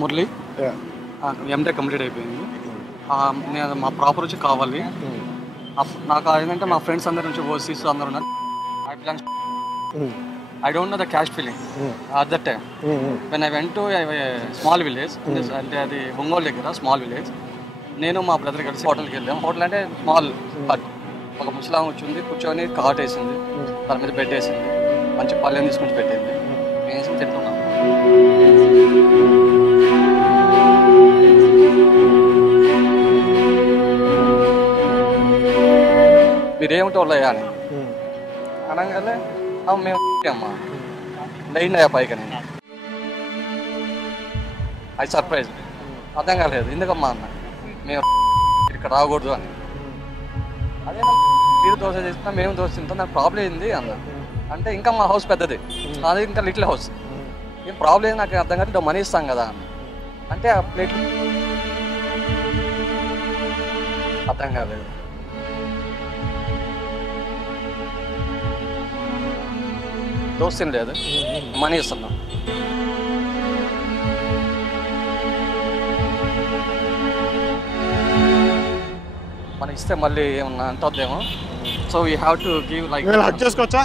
Murali MTech complete అయిపోయింది. నేను మా ప్రాపర్ వచ్చి కావాలి. నాకు ఏంటంటే మా ఫ్రెండ్స్ అందరి నుంచి ఓవర్సీస్ అందరు ఉన్నారు. I don't know the cash feeling at that time. When I went to a small village, అంటే అది ఒంగోలు దగ్గర స్మాల్ విలేజ్, నేను మా బ్రదర్ కలిసి హోటల్కి వెళ్ళాం. హోటల్ అంటే స్మాల్ హట్, ఒక ముసలాం వచ్చింది, కూర్చొని కాట్ వేసింది, దాని మీద బెడ్ వేసింది, మంచి పళ్ళెం తీసుకొని పెట్టింది, వేసి తింటున్నాం. మీరేమిటి వాళ్ళయ్యా అని అనగానే మేము అమ్మా లైన్ అయ్యా పైకి నేను అది సర్ప్రైజ్ అర్థం కాలేదు. ఎందుకమ్మా అన్న మేము ఇక్కడ రాకూడదు అని. అదే మీరు దోశ చేస్తున్నా మేము దోశ తింటాం, నాకు ప్రాబ్లం ఏంది అన్న. అంటే ఇంకా మా హౌస్ పెద్దది, అది ఇంకా లిటిల్ హౌస్, ఏం ప్రాబ్లం ఏంది నాకు అర్థం కాదు, మనీ ఇస్తాం కదా అన్న. అంటే ఆ ప్లేట్ అర్థం కాలేదు. దోశ తినలేదు, మనీ ఇస్తున్నాం. మనం ఇస్తే మళ్ళీ ఏమన్నా అంటేమో, so we have to give like. Hack చేసుకోవచ్చా?